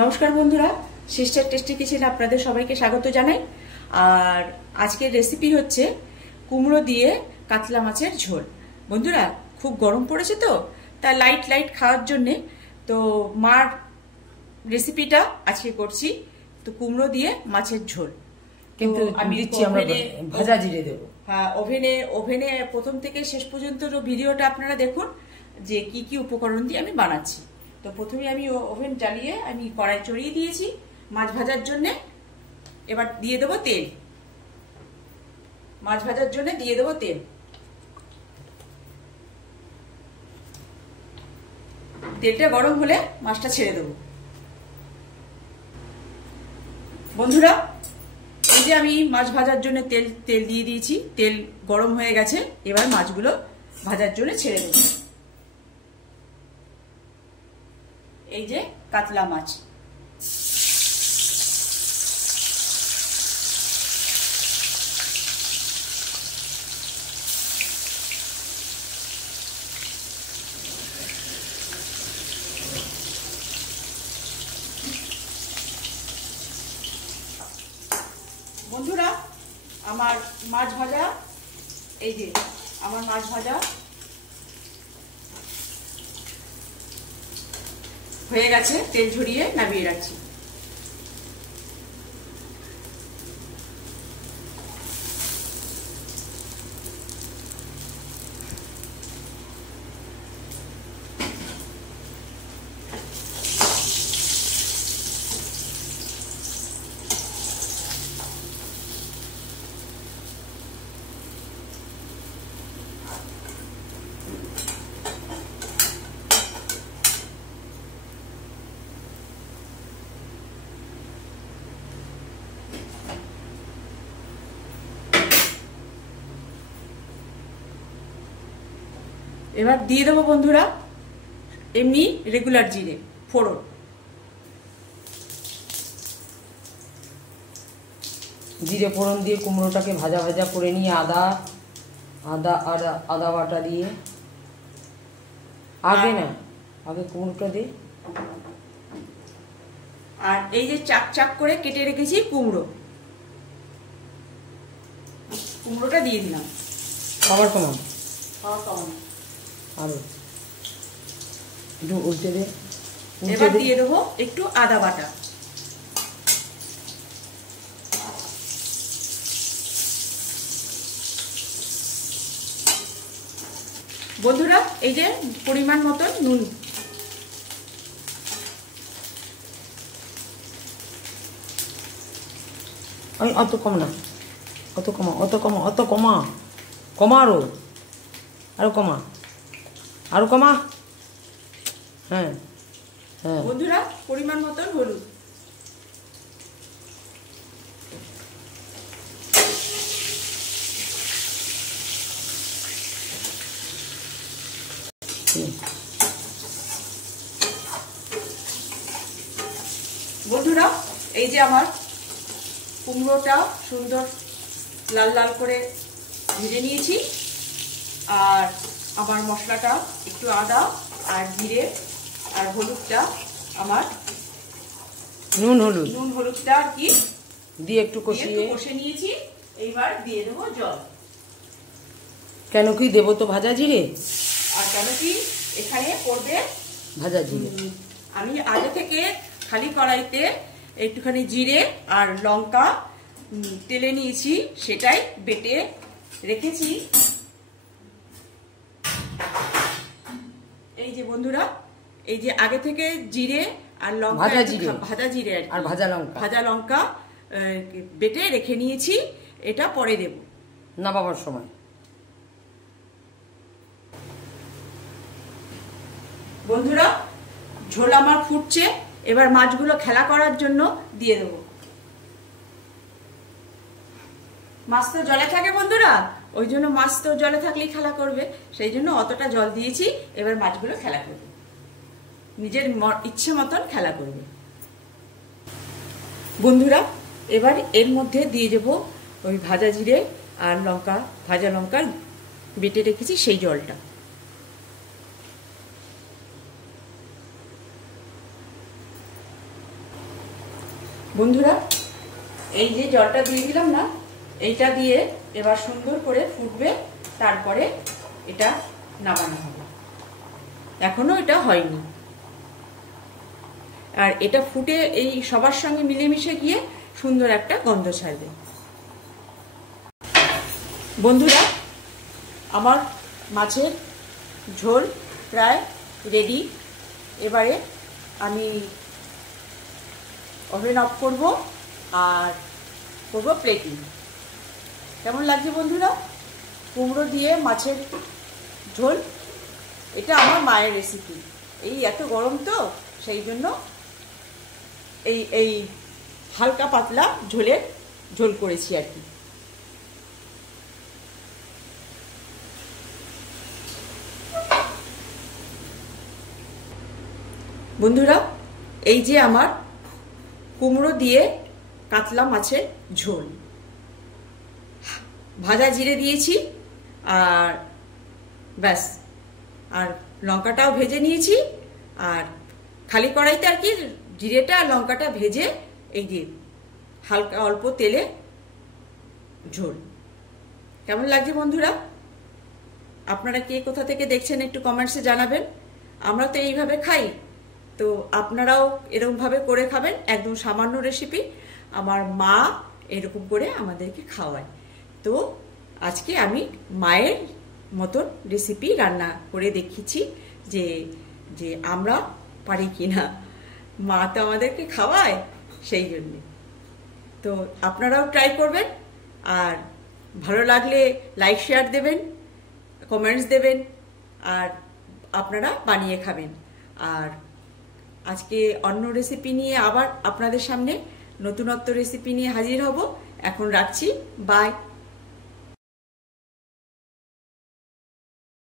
নমস্কার বন্ধুরা, sister tasty কিচেনে আপনাদের সবাইকে স্বাগত জানাই। আর আজকের রেসিপি হচ্ছে কুমড়ো দিয়ে কাতলা মাছের ঝোল। বন্ধুরা, খুব গরম পড়েছে তো, তা লাইট লাইট খাওয়ার জন্যে তো মার রেসিপিটা আজকে করছি। তো কুমড়ো দিয়ে মাছের ঝোল, কিন্তু আমি দিচ্ছি আমরা ভাজা জিরে দেব। হ্যাঁ, ওভেনে প্রথম থেকে শেষ পর্যন্ত ভিডিওটা আপনারা দেখুন যে কি কি উপকরণ দিয়ে আমি বানাচ্ছি। তো প্রথমে আমি ওভেন জ্বালিয়ে আমি কড়াই চড়িয়ে দিয়েছি মাছ ভাজার জন্য। এবার দিয়ে দেবো তেল। মাছ ভাজার জন্য দিয়ে দেবো তেল। তেলটা গরম হলে মাছটা ছেড়ে দেবো। বন্ধুরা, এই যে আমি মাছ ভাজার জন্য তেল দিয়ে দিয়েছি, তেল গরম হয়ে গেছে। এবার মাছগুলো ভাজার জন্য ছেড়ে দেবো। এই যে কাতলা মাছ, বন্ধুরা আমার মাছ ভাজা, এই যে আমার মাছ ভাজা হয়ে গেছে। তেল ঝরিয়ে নামিয়ে রাখছি। এবার দিয়ে দেবো বন্ধুরা এমনি রেগুলার জিরে ফোড়ন। জিরে ফোড়ন দিয়ে কুমড়োটাকে ভাজা ভাজা করে নিয়ে আদা আদা আদা আদা বাটা দিয়ে আগে কুমড়োটা দিয়ে, আর এই যে চাক চাক করে কেটে রেখেছি কুমড়োটা দিয়ে দিলাম। খাবার কমান কমানো আরো একটু উল্টে দে। এবার দিয়ে দেবো একটু আদা বাটা। বন্ধুরা, এই যে পরিমাণ মতন নুন। অত কম না, অত কমা অত কমা অত কমা কমা আরো কমা আরো কমা। হ্যাঁ হ্যাঁ বন্ধুরা, পরিমাণ মতন হলুদ। বন্ধুরা, এই যে আমার কুমড়োটা সুন্দর লাল লাল করে ভেজে নিয়েছি। আর আমার মশলাটা একটু আদা আর জিরে আর হলুদটা আমার নুন হলুদটা আর কি দিয়ে একটু কষে নিয়েছি। এইবার দিয়ে দেবো জল। কেন কি দেবো তো ভাজা জিরে, আর কেন কি এখানে পড়বে ভাজা জিরে। আমি আগে থেকে খালি কড়াইতে একটুখানি জিরে আর লঙ্কা তেলে নিয়েছি, সেটাই বেটে রেখেছি। এই যে বন্ধুরা, এই যে আগে থেকে জিরে আর লঙ্কা, ভাজা জিরে আর ভাজা লঙ্কা বেটে রেখে নিয়েছি। এটা পরে দেব নামাবার সময়। বন্ধুরা, ঝোল আমার ফুটছে। এবার মাছগুলো খেলা করার জন্য দিয়ে দেব। মাছ তো জলে থাকে বন্ধুরা, ওই জন্য মাছ তো জলে থাকলেই খেলা করবে, সেই জন্য অতটা জল দিয়েছি। এবার মাছগুলো খেলা করবে, নিজের ইচ্ছে মতন খেলা করবে। বন্ধুরা, এবার এর মধ্যে দিয়ে দেবো ওই ভাজা জিরে আর ভাজা লঙ্কা বেটে রেখেছি সেই জলটা। বন্ধুরা, এই যে জলটা দিয়ে দিলাম না, এইটা দিয়ে এবার সুন্দর করে ফুটবে, তারপরে এটা নামানো হবে। এখনো এটা হয়নি, আর এটা ফুটে এই সবার সঙ্গে মিলেমিশে গিয়ে সুন্দর একটা গন্ধ ছাড়বে। বন্ধুরা, আমার মাছের ঝোল প্রায় রেডি। এবারে আমি ওভেন অফ করব আর করব প্লেটিং। কেমন লাগছে বন্ধুরা? কুমড়ো দিয়ে মাছের ঝোল, এটা আমার মায়ের রেসিপি। এই এত গরম তো, সেই জন্য এই হালকা পাতলা ঝোল করেছি আর কি। বন্ধুরা, এই যে আমার কুমড়ো দিয়ে কাতলা মাছের ঝোল, ভাজা জিরে দিয়েছি আর ব্যাস, আর লঙ্কাটাও ভেজে নিয়েছি, আর খালি কড়াইতে আর কি জিরেটা আর লঙ্কাটা ভেজে এই যে হালকা অল্প তেলে ঝোল। কেমন লাগছে বন্ধুরা? আপনারা কে কোথা থেকে দেখছেন একটু কমেন্টসে জানাবেন। আমরা তো এইভাবে খাই, তো আপনারাও এরকমভাবে করে খাবেন। একদম সামান্য রেসিপি, আমার মা এরকম করে আমাদেরকে খাওয়ায়। তো আজকে আমি মায়ের মতন রেসিপি রান্না করে দেখিয়েছি যে আমরা পারি কিনা। মা তো আমাদেরকে খাওয়ায়, সেই জন্যে। তো আপনারাও ট্রাই করবেন, আর ভালো লাগলে লাইক শেয়ার দেবেন, কমেন্টস দেবেন, আর আপনারা বানিয়ে খাবেন। আর আজকে অন্য রেসিপি নিয়ে আবার আপনাদের সামনে নতুনত্ব রেসিপি নিয়ে হাজির হব। এখন রাখছি, বাই।